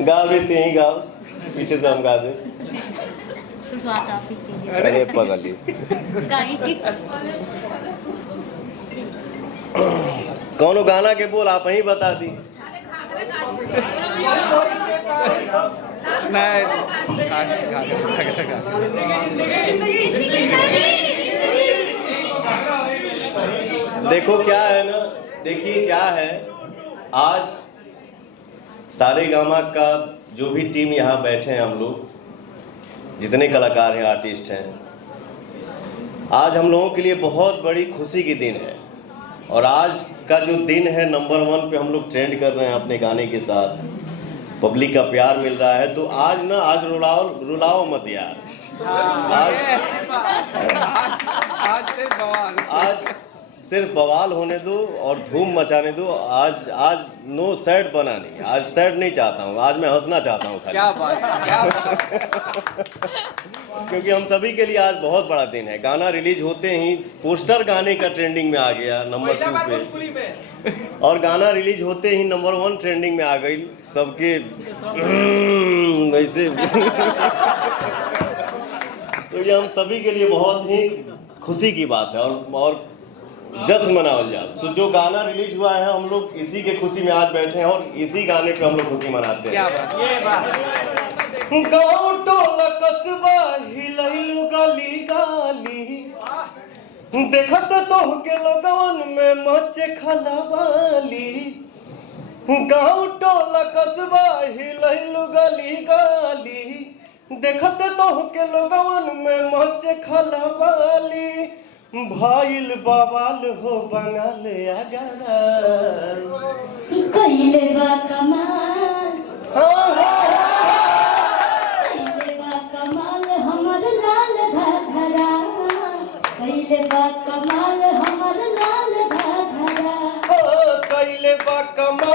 गा भी ही गाओ, पीछे से हम गा दे। शुरुआत आप ही कीजिए। अरे पगली, कौनो गाना के बोल आप ही बता दी। देखो क्या है ना, देखिए क्या है, आज सारेगामा का जो भी टीम यहाँ बैठे हैं, हम लोग जितने कलाकार हैं, आर्टिस्ट हैं, आज हम लोगों के लिए बहुत बड़ी खुशी की दिन है। और आज का जो दिन है, नंबर 1 पे हम लोग ट्रेंड कर रहे हैं अपने गाने के साथ, पब्लिक का प्यार मिल रहा है। तो आज ना, आज रुलाओ मत यार, आज सिर्फ बवाल होने दो और धूम मचाने दो। आज नो सैड बना नहीं, आज सैड नहीं चाहता हूँ, आज मैं हंसना चाहता हूँ खाली। क्या बात। क्योंकि हम सभी के लिए आज बहुत बड़ा दिन है। गाना रिलीज होते ही पोस्टर गाने का ट्रेंडिंग में आ गया नंबर 2 पे, और गाना रिलीज होते ही नंबर 1 ट्रेंडिंग में आ गई सबके वैसे। तो ये हम सभी के लिए बहुत ही खुशी की बात है और जश्न मनावल जाए। तो जो गाना रिलीज हुआ है, हम लोग इसी के खुशी में आज बैठे हैं और इसी गाने पे हम लोग खुशी मनाते हैं। क्या बात, ये बात। गाँव टोला कस्बा हिलैलु गली गाली, देखत तोहके लोगवन में मचे खलबाली। गाँव टोला कस्बा हिलैलु गली गाली, देखत तोहके लोगवन में मचे खलबाली। भाईल बवाल हो बनल अगरा, कइले बा कमाल, कइले बा कमाल हमर लाल घघरा, कइले बा कमाल हमर लाल घघरा, कइले बा कमाल